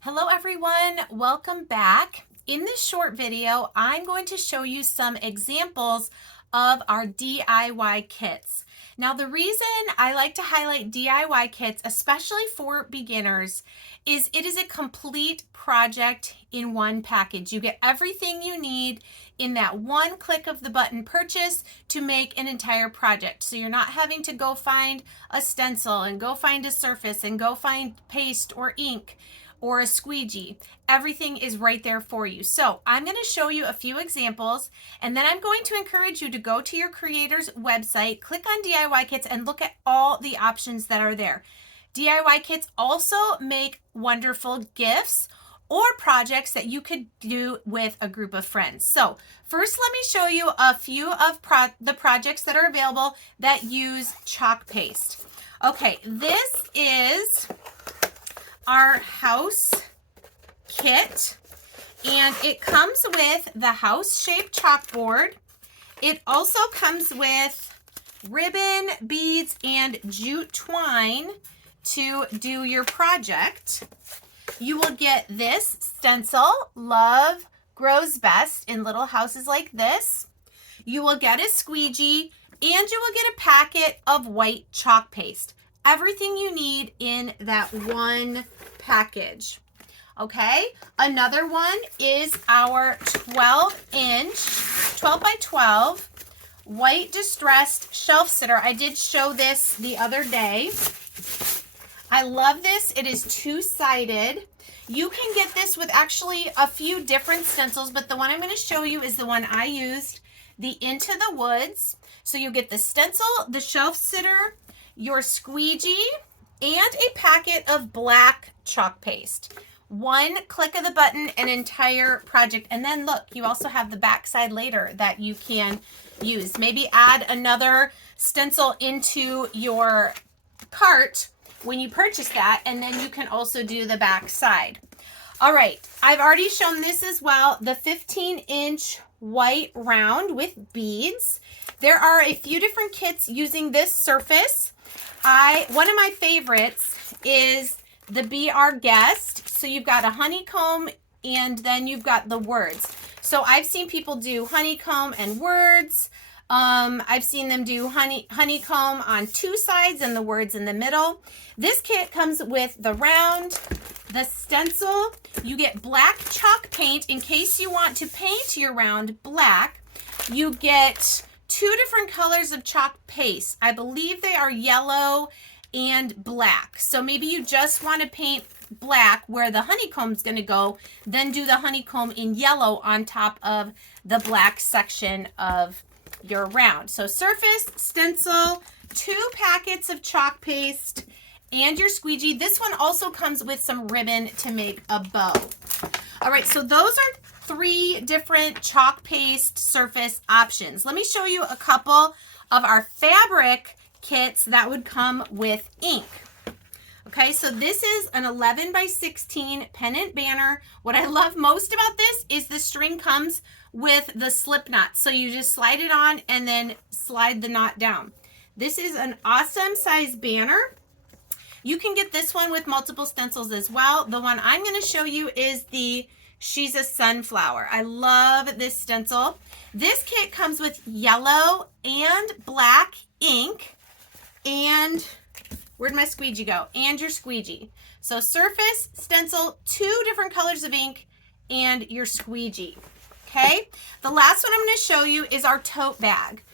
Hello everyone, welcome back. In this short video, I'm going to show you some examples of our DIY kits. Now the reason I like to highlight DIY kits, especially for beginners, is it is a complete project in one package. You get everything you need in that one click of the button purchase to make an entire project. So you're not having to go find a stencil and go find a surface and go find paste or ink or a squeegee. Everything is right there for you. So I'm going to show you a few examples, and then I'm going to encourage you to go to your creator's website, click on DIY kits, and look at all the options that are there. DIY kits also make wonderful gifts or projects that you could do with a group of friends. So first, let me show you a few of the projects that are available that use chalk paste. Okay, this is our house kit, and it comes with the house-shaped chalkboard. It also comes with ribbon, beads, and jute twine to do your project. You will get this stencil, Love Grows Best in Little Houses Like This. You will get a squeegee, and you will get a packet of white chalk paste. Everything you need in that one package. Okay, another one is our 12 by 12 white distressed shelf sitter. I did show this the other day. I love this. It is two-sided. You can get this with actually a few different stencils, but the one I'm going to show you is the one I used, the Into the Woods. So you get the stencil, the shelf sitter, your squeegee, and a packet of black chalk paste. One click of the button, an entire project. And then look, you also have the back side later that you can use. Maybe add another stencil into your cart when you purchase that, and then you can also do the back side. All right, I've already shown this as well, the 15-inch white round with beads. There are a few different kits using this surface. One of my favorites is the Be Our Guest. So you've got a honeycomb, and then you've got the words. So I've seen people do honeycomb and words. I've seen them do honeycomb on two sides and the words in the middle. This kit comes with the round, the stencil. You get black chalk paint in case you want to paint your round black. You get two different colors of chalk paste. I believe they are yellow and black. So maybe you just want to paint black where the honeycomb's going to go, then do the honeycomb in yellow on top of the black section of your round. So surface, stencil, two packets of chalk paste, and your squeegee. This one also comes with some ribbon to make a bow. All right, so those are three different chalk paste surface options. Let me show you a couple of our fabric kits that would come with ink. Okay, so this is an 11 by 16 pennant banner. What I love most about this is the string comes with the slip knot. So you just slide it on and then slide the knot down. This is an awesome size banner. You can get this one with multiple stencils as well. The one I'm going to show you is the She's a Sunflower. I love this stencil. This kit comes with yellow and black ink, and where'd my squeegee go? And your squeegee. So surface, stencil, two different colors of ink, and your squeegee. Okay, the last one I'm going to show you is our tote bag.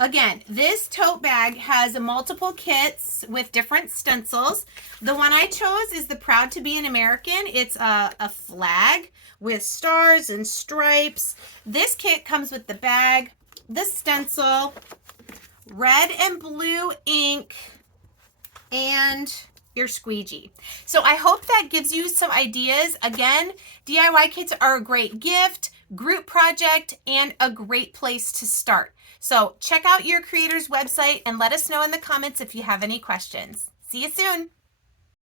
Again, this tote bag has multiple kits with different stencils. The one I chose is the Proud to Be an American. It's a flag with stars and stripes. This kit comes with the bag, the stencil, red and blue ink, and your squeegee. So I hope that gives you some ideas. Again, DIY kits are a great gift, group project, and a great place to start. So check out your creator's website and let us know in the comments if you have any questions. See you soon.